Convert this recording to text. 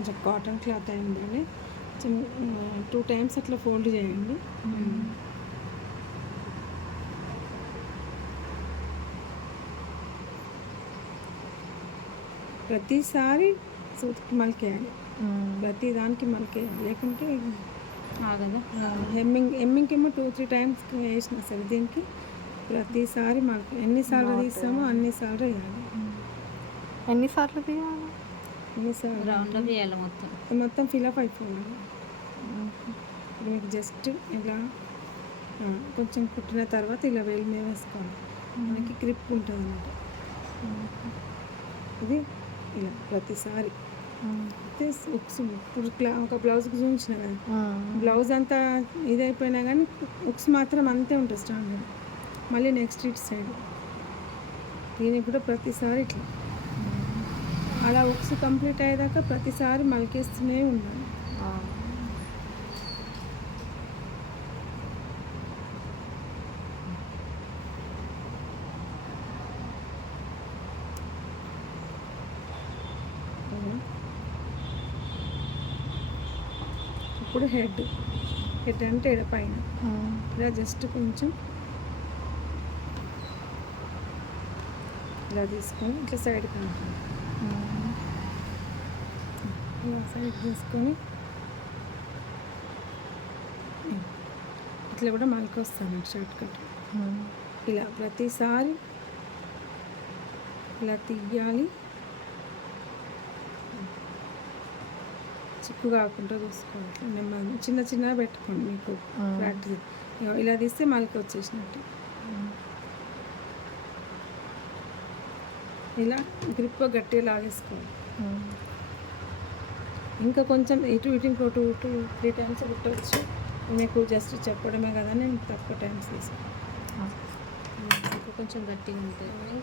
కొంచెం cotton cloth అయిందండి, కొంచెం 2 టైమ్స్ అట్లా ఫోల్డ్ చేయండి. ప్రతిసారి సూత్కి మలికేయాలి, ప్రతి దానికి మలికేయాలి, లేకుంటే ఆగదా. హెమ్మింగ్కి ఏమో 2-3 టైమ్స్ వేసిన సరే, దీనికి ప్రతిసారి మనకి ఎన్నిసార్లు తీస్తామో అన్నిసార్లు వేయాలి. ఎన్నిసార్లు తీయాలి? ఎన్నిసార్లు రౌండ్గా తీయాలి, మొత్తం ఫిలప్ అయిపోవాలి. ఇప్పుడు మీకు జస్ట్ ఇలా కొంచెం కుట్టిన తర్వాత ఇలా వేలు మీద వేసుకోవాలి, మనకి గ్రిప్ ఉంటుంది అన్నమాట. ఇది ఇలా ప్రతిసారి అయితే ఇప్పుడు ఒక బ్లౌజ్కి చూపించిన కదా, బ్లౌజ్ అంతా ఇదైపోయినా కానీ ఉక్స్ మాత్రం అంతే ఉంటుంది స్ట్రాంగ్గా. మళ్ళీ నెక్స్ట్ ఇటు సైడ్ దీనికి కూడా ప్రతిసారి ఇట్లా అలా ఉక్స్ కంప్లీట్ అయ్యేదాకా ప్రతిసారి మలికేస్తూనే ఉండాలి. ఇప్పుడు హెడ్ అంటే ఇక్కడ పైన ఇలా జస్ట్ కొంచెం ఇలా తీసుకొని ఇట్లా సైడ్కి ఉంటుంది, ఇలా సైడ్ తీసుకొని ఇట్లా కూడా మళ్ళీ వస్తాను షార్ట్ కట్. ఇలా ప్రతిసారి ఇలా తీయాలి, చిక్కు కాకుండా చూసుకోవాలి. నెమ్మది చిన్న చిన్నగా పెట్టుకోండి, మీకు ప్రాక్టీస్. ఇలా తీస్తే మళ్ళీ వచ్చేసినట్టు. ఇలా గ్రిప్ గట్టిగా లాగేసుకోవాలి. ఇంకా కొంచెం ఇటు ఇంకో 2-3 టైమ్స్ కుట్టవచ్చు. మీకు జస్ట్ చెప్పడమే కదా, నేను తక్కువ టైమ్స్ తీసుకున్నాను. ఇంకా కొంచెం గట్టిగా ఉంటుంది.